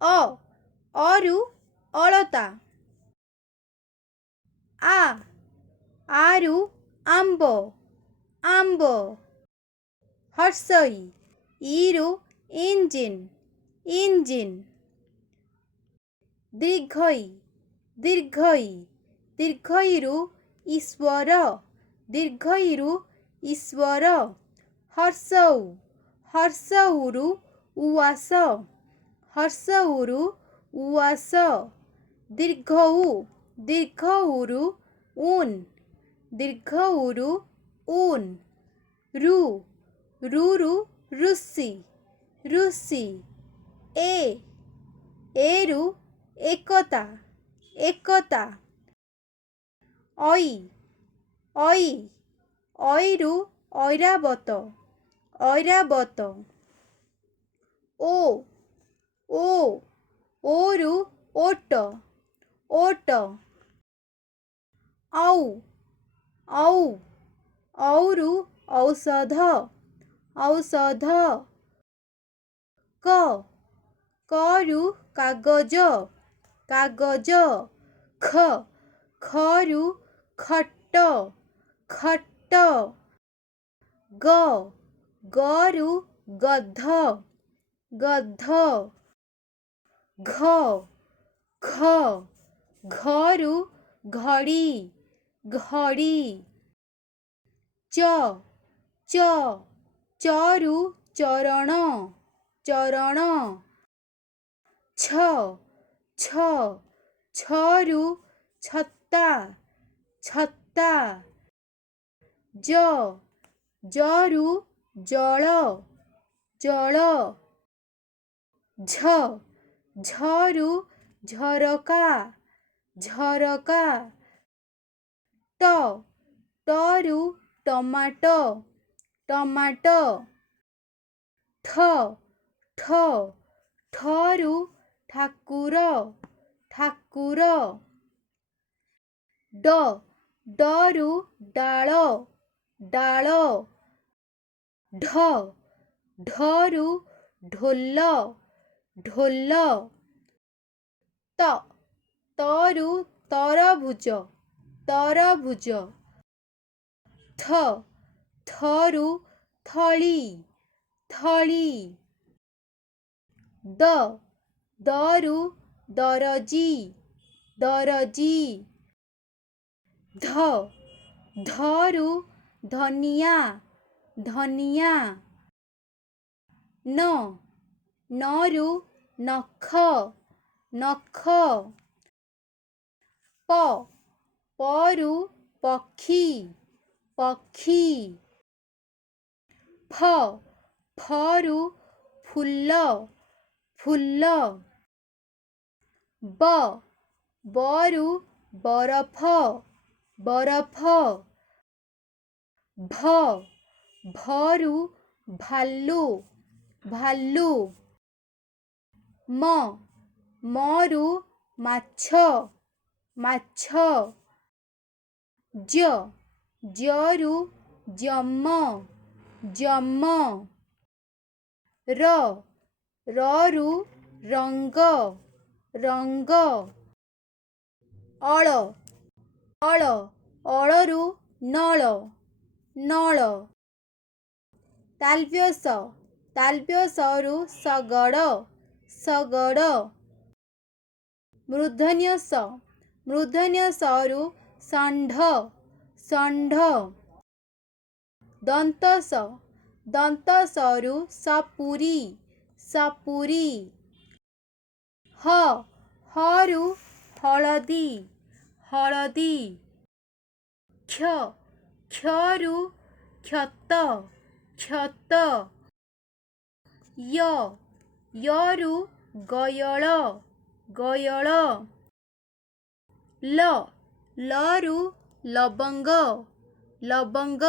अ अरु अलता आरु आंब आंब हर्षई इरु engine engine दीर्घई दीर्घई दीर्घईरु ईश्वर दीर्घईरु ईश्वर हर्षौ हर्षौरु उवास हर्षौरु उवास दीर्घौ दीर्घौरु ऊन दीर्घौरु ऊन रु रुरु ऋषि ऋषि एरु एकता एकता ऐ ऐरु ऐरावत ऐरावत ओ ओरु ओट ओट औ औरु औषध औषध करु कागज कागज खरु खट खट गरु गध गध घरु घड़ी घड़ी चरु चरण चरण छरु छत्ता छत्ता जरु जल जल झरु झरका झरका टरु टमाटो टमाटो ठरु ठाकुर ठाकुर डरु डाल डाल ढरु ढोल ढोल तरु तरभुज तरभुज थरु थली थली दरु दरजी दरजी धरु धनिया धनिया नरु नख नख परु पक्षी पक्षी फरु फूल फूल बरु बरफ बरफ भरु भालू भालू मरु माछ माछ जरु जम जम ररु रंग रंग अलरु नल नल तालव्यसरु शगड़ शगड़ मूर्धन्यसरु षण्ढ षण्ढ दन्तसरु सपुरी सपुरी हरु हलदी हलदी क्षरु क्षत क्षत यरु गयळ गयळ लरु लवंग लवंग